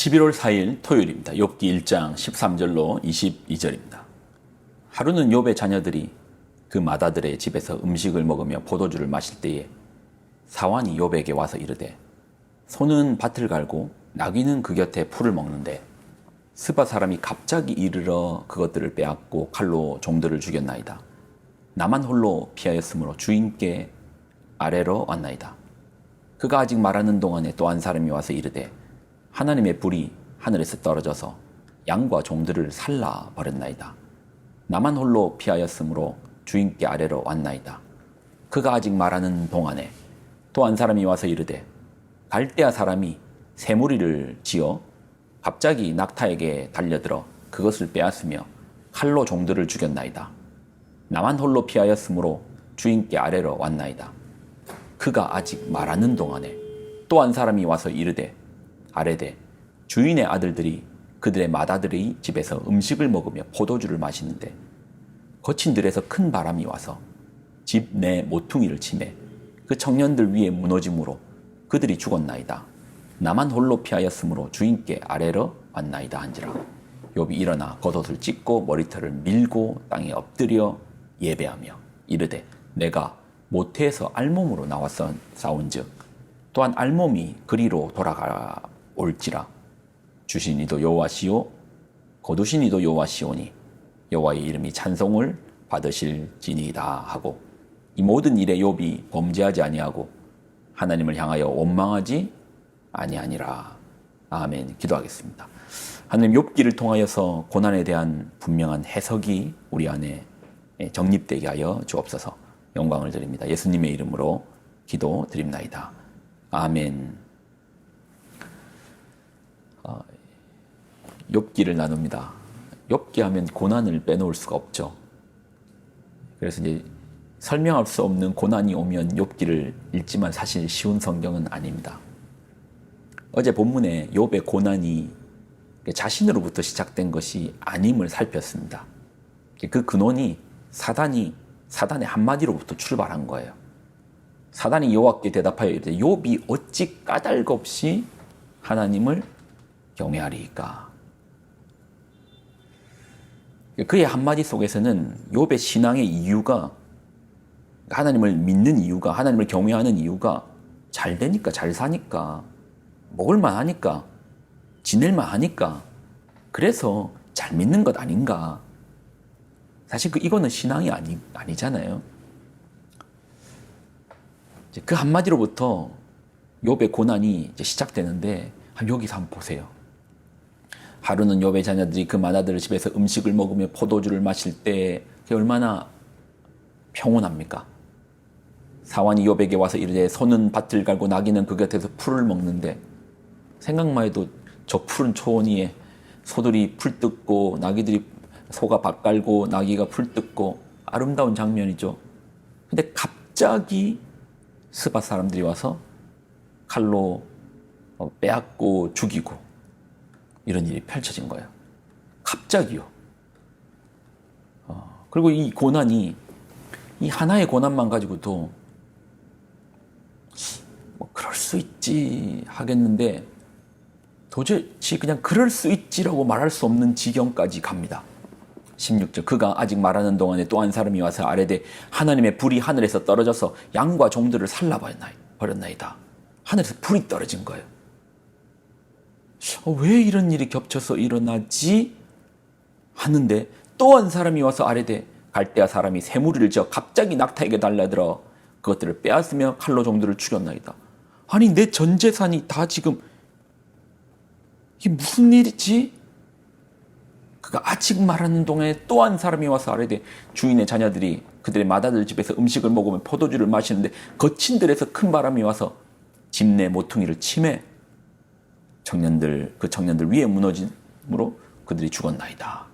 11월 4일 토요일입니다. 욥기 1장 13절로 22절입니다. 하루는 욥의 자녀들이 그 맏아들의 집에서 음식을 먹으며 포도주를 마실 때에 사환이 욥에게 와서 이르되 소는 밭을 갈고 나귀는 그 곁에 풀을 먹는데 스바 사람이 갑자기 이르러 그것들을 빼앗고 칼로 종들을 죽였나이다. 나만 홀로 피하였으므로 주인께 아래로 왔나이다. 그가 아직 말하는 동안에 또 한 사람이 와서 이르되 하나님의 불이 하늘에서 떨어져서 양과 종들을 살라 버렸나이다. 나만 홀로 피하였으므로 주인께 아래로 왔나이다. 그가 아직 말하는 동안에 또 한 사람이 와서 이르되 갈대아 사람이 새무리를 지어 갑자기 낙타에게 달려들어 그것을 빼앗으며 칼로 종들을 죽였나이다. 나만 홀로 피하였으므로 주인께 아래로 왔나이다. 그가 아직 말하는 동안에 또 한 사람이 와서 이르되 아뢰되 주인의 아들들이 그들의 맏아들의 집에서 음식을 먹으며 포도주를 마시는데 거친 들에서 큰 바람이 와서 집 내 모퉁이를 치매 그 청년들 위에 무너짐으로 그들이 죽었나이다. 나만 홀로 피하였으므로 주인께 아래로 왔나이다 한지라. 욥이 일어나 겉옷을 찢고 머리털을 밀고 땅에 엎드려 예배하며 이르되 내가 모태에서 알몸으로 나와서 싸운즉 또한 알몸이 그리로 돌아가 올지라. 주신 이도 여호와시오 거두신 이도 여호와시오니 여호와의 이름이 찬송을 받으실지니이다 하고 이 모든 일에 욥이 범죄하지 아니하고 하나님을 향하여 원망하지 아니하니라. 아멘. 기도하겠습니다. 하나님, 욥기를 통하여서 고난에 대한 분명한 해석이 우리 안에 정립되게 하여 주옵소서. 영광을 드립니다. 예수님의 이름으로 기도드립나이다. 아멘. 욥기를 나눕니다. 욥기 하면 고난을 빼놓을 수가 없죠. 그래서 이제 설명할 수 없는 고난이 오면 욥기를 읽지만 사실 쉬운 성경은 아닙니다. 어제 본문에 욥의 고난이 자신으로부터 시작된 것이 아님을 살폈습니다. 그 근원이 사단의 한마디로부터 출발한 거예요. 사단이 여호와께 대답하여 이르되 욥이 어찌 까닭없이 하나님을 경외하리이까. 그의 한마디 속에서는 욥의 신앙의 이유가, 하나님을 믿는 이유가, 하나님을 경외하는 이유가 잘 되니까, 잘 사니까, 먹을만 하니까, 지낼만 하니까, 그래서 잘 믿는 것 아닌가. 사실 이거는 신앙이 아니잖아요. 그 한마디로부터 욥의 고난이 이제 시작되는데 여기서 한번 보세요. 하루는 욥의 자녀들이 그 맏아들 집에서 음식을 먹으며 포도주를 마실 때 그게 얼마나 평온합니까? 사환이 욥에게 와서 이르되 소는 밭을 갈고 나귀는 그 곁에서 풀을 먹는데, 생각만 해도 저 푸른 초원 위에 소들이 풀 뜯고 소가 밭 갈고 나귀가 풀 뜯고 아름다운 장면이죠. 근데 갑자기 스바 사람들이 와서 칼로 빼앗고 죽이고 이런 일이 펼쳐진 거예요. 갑자기요. 그리고 이 고난이, 이 하나의 고난만 가지고도 그럴 수 있지 하겠는데 도저히 그냥 그럴 수 있지라고 말할 수 없는 지경까지 갑니다. 16절 그가 아직 말하는 동안에 또 한 사람이 와서 아뢰되 하나님의 불이 하늘에서 떨어져서 양과 종들을 살라버렸나이다. 하늘에서 불이 떨어진 거예요. 왜 이런 일이 겹쳐서 일어나지 하는데 또 한 사람이 와서 아뢰되 갈대아 사람이 새무리를 지어 갑자기 낙타에게 달려들어 그것들을 빼앗으며 칼로 종들을 죽였나이다. 아니 내 전 재산이 다 지금 이게 무슨 일이지? 그가 아직 말하는 동안에 또 한 사람이 와서 아뢰되 주인의 자녀들이 그들의 맏아들 집에서 음식을 먹으며 포도주를 마시는데 거친 들에서 큰 바람이 와서 집 내 모퉁이를 치매 그 청년들 위에 무너짐으로 그들이 죽었나이다.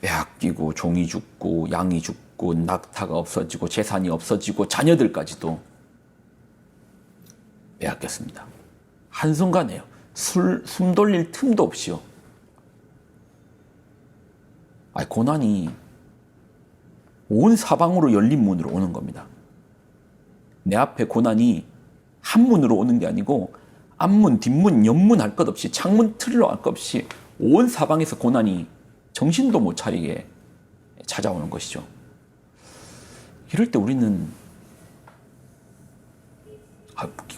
빼앗기고 종이 죽고 양이 죽고 낙타가 없어지고 재산이 없어지고 자녀들까지도 빼앗겼습니다. 한순간에요. 숨 돌릴 틈도 없이요. 고난이 온 사방으로 열린 문으로 오는 겁니다. 내 앞에 고난이 한 문으로 오는 게 아니고 앞문, 뒷문, 옆문 할 것 없이 창문 틀로 할 것 없이 온 사방에서 고난이 정신도 못 차리게 찾아오는 것이죠. 이럴 때 우리는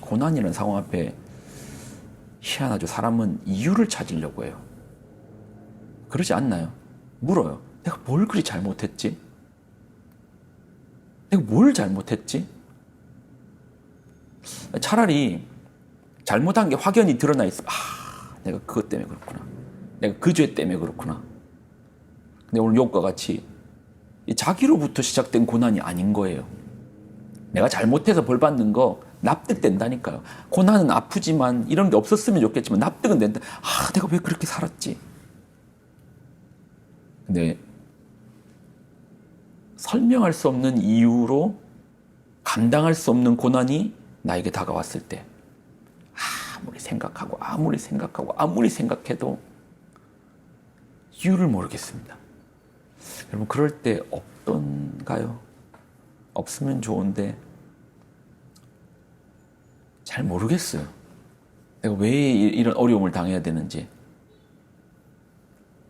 고난이라는 상황 앞에 희한하죠. 사람은 이유를 찾으려고 해요. 그러지 않나요? 물어요. 내가 뭘 그리 잘못했지? 내가 뭘 잘못했지? 차라리 잘못한 게 확연히 드러나 있으면 내가 그것 때문에 그렇구나. 내가 그 죄 때문에 그렇구나. 근데 오늘 욥과 같이 자기로부터 시작된 고난이 아닌 거예요. 내가 잘못해서 벌 받는 거 납득된다니까요. 고난은 아프지만 이런 게 없었으면 좋겠지만 납득은 된다. 내가 왜 그렇게 살았지? 근데 설명할 수 없는 이유로 감당할 수 없는 고난이 나에게 다가왔을 때 아무리 생각해도 이유를 모르겠습니다. 여러분 그럴 때 없던가요? 없으면 좋은데 잘 모르겠어요. 내가 왜 이런 어려움을 당해야 되는지,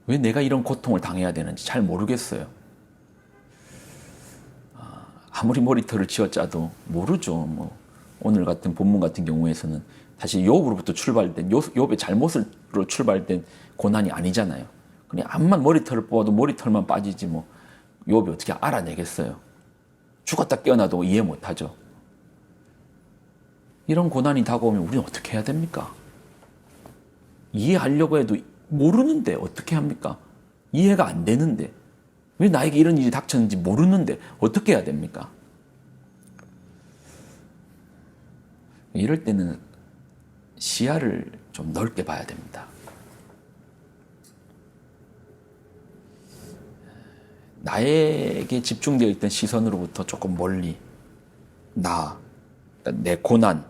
왜 내가 이런 고통을 당해야 되는지 잘 모르겠어요. 아무리 머리털을 쥐어짜도 모르죠. 오늘 같은 본문 같은 경우에서는 다시 욥으로부터 출발된 욥의 잘못으로 출발된 고난이 아니잖아요. 그냥 암만 머리털을 뽑아도 머리털만 빠지지 욥이 어떻게 알아내겠어요. 죽었다 깨어나도 이해 못하죠. 이런 고난이 다가오면 우리는 어떻게 해야 됩니까? 이해하려고 해도 모르는데 어떻게 합니까? 이해가 안 되는데 왜 나에게 이런 일이 닥쳤는지 모르는데 어떻게 해야 됩니까? 이럴 때는 시야를 좀 넓게 봐야 됩니다. 나에게 집중되어 있던 시선으로부터 조금 멀리 내 고난,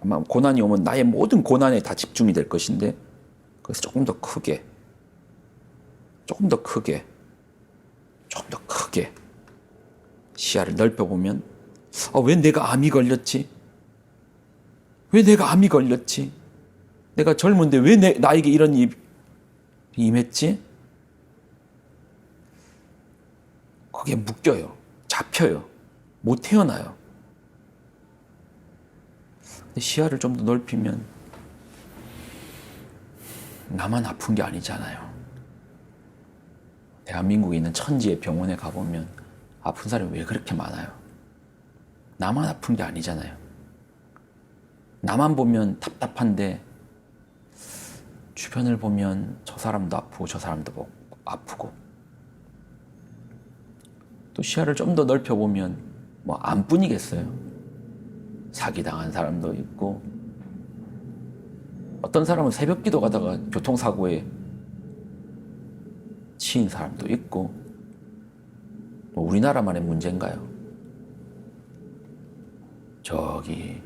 아마 고난이 오면 나의 모든 고난에 다 집중이 될 것인데 그래서 조금 더 크게 시야를 넓혀보면 왜 내가 암이 걸렸지? 내가 젊은데 왜 나에게 이런 일이 임했지? 거기에 묶여요. 잡혀요. 못 태어나요. 근데 시야를 좀 더 넓히면 나만 아픈 게 아니잖아요. 대한민국에 있는 천지의 병원에 가보면 아픈 사람이 왜 그렇게 많아요? 나만 아픈 게 아니잖아요. 나만 보면 답답한데 주변을 보면 저 사람도 아프고 저 사람도 아프고 또 시야를 좀 더 넓혀보면 암뿐이겠어요. 사기당한 사람도 있고 어떤 사람은 새벽기도 가다가 교통사고에 치인 사람도 있고 우리나라만의 문제인가요? 저기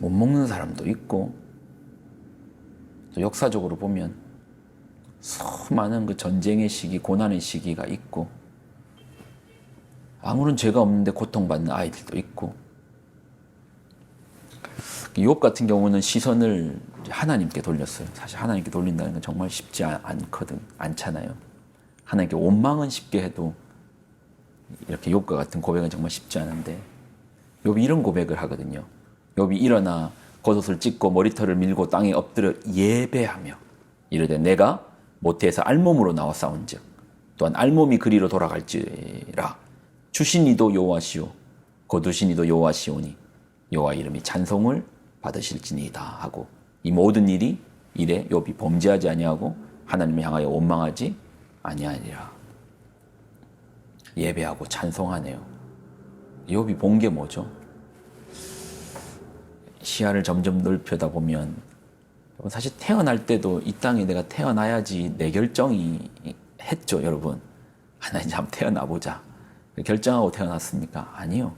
못 먹는 사람도 있고 또 역사적으로 보면 수많은 그 전쟁의 시기, 고난의 시기가 있고 아무런 죄가 없는데 고통받는 아이들도 있고 욥 같은 경우는 시선을 하나님께 돌렸어요. 사실 하나님께 돌린다는 건 정말 쉽지 않잖아요. 하나님께 원망은 쉽게 해도 이렇게 욥과 같은 고백은 정말 쉽지 않은데 욥이 이런 고백을 하거든요. 욥이 일어나 겉옷을 찢고 머리털을 밀고 땅에 엎드려 예배하며 이르되 내가 모태에서 알몸으로 나와 싸운즉 또한 알몸이 그리로 돌아갈지라 주신 이도 여호와시오 거두신 이도 여호와시오니 여호와 이름이 찬송을 받으실지니이다 하고 이 모든 일에 욥이 범죄하지 아니하고 하나님을 향하여 원망하지 아니하니라. 예배하고 찬송하네요. 욥이 본 게 뭐죠? 시야를 점점 넓혀다 보면 사실 태어날 때도 이 땅에 내가 태어나야지 내 결정이 했죠, 여러분. 하나님 한번 태어나보자. 결정하고 태어났습니까? 아니요.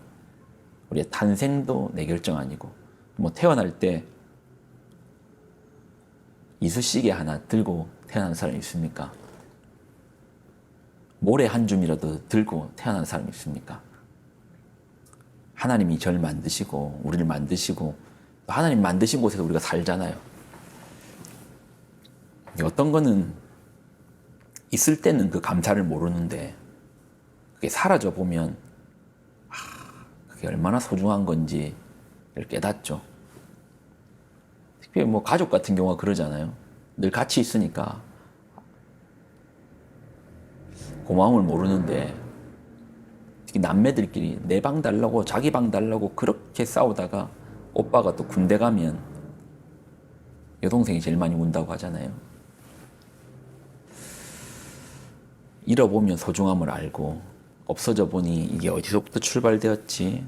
우리의 탄생도 내 결정 아니고 태어날 때 이쑤시개 하나 들고 태어난 사람이 있습니까? 모래 한 줌이라도 들고 태어난 사람이 있습니까? 하나님이 저를 만드시고 우리를 만드시고 하나님 만드신 곳에서 우리가 살잖아요. 어떤 거는 있을 때는 그 감사를 모르는데 그게 사라져 보면 그게 얼마나 소중한 건지를 깨닫죠. 특히 뭐 가족 같은 경우가 그러잖아요. 늘 같이 있으니까 고마움을 모르는데, 특히 남매들끼리 내 방 달라고 자기 방 달라고 그렇게 싸우다가 오빠가 또 군대 가면 여동생이 제일 많이 운다고 하잖아요. 잃어보면 소중함을 알고 없어져 보니 이게 어디서부터 출발되었지?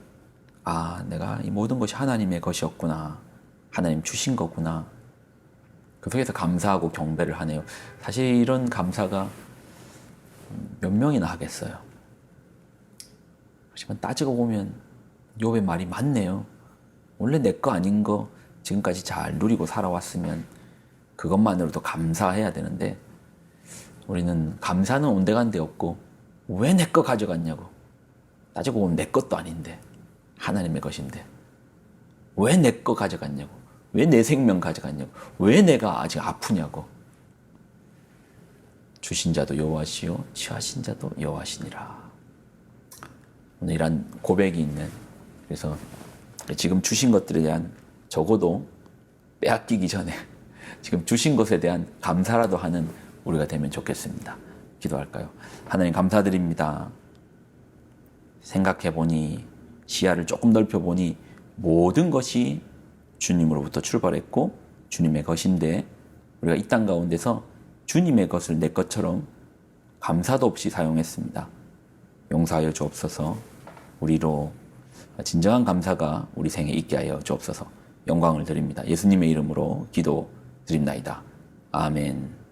아, 내가 이 모든 것이 하나님의 것이었구나. 하나님 주신 거구나. 그 속에서 감사하고 경배를 하네요. 사실 이런 감사가 몇 명이나 하겠어요. 하지만 따지고 보면 욥의 말이 맞네요. 원래 내 거 아닌 거 지금까지 잘 누리고 살아왔으면 그것만으로도 감사해야 되는데, 우리는 감사는 온데간데 없고 왜 내 거 가져갔냐고. 따지고 보면 내 것도 아닌데, 하나님의 것인데 왜 내 거 가져갔냐고. 왜 내 생명 가져갔냐고. 왜 내가 아직 아프냐고. 주신 자도 여호와시요 취하신 자도 여호와시니라. 오늘 이런 고백이 있는, 그래서 지금 주신 것들에 대한, 적어도 빼앗기기 전에 지금 주신 것에 대한 감사라도 하는 우리가 되면 좋겠습니다. 기도할까요? 하나님 감사드립니다. 생각해보니, 시야를 조금 넓혀보니 모든 것이 주님으로부터 출발했고 주님의 것인데, 우리가 이 땅 가운데서 주님의 것을 내 것처럼 감사도 없이 사용했습니다. 용서하여 주옵소서. 우리로 진정한 감사가 우리 생에 있게 하여 주옵소서. 영광을 드립니다. 예수님의 이름으로 기도드립나이다. 아멘.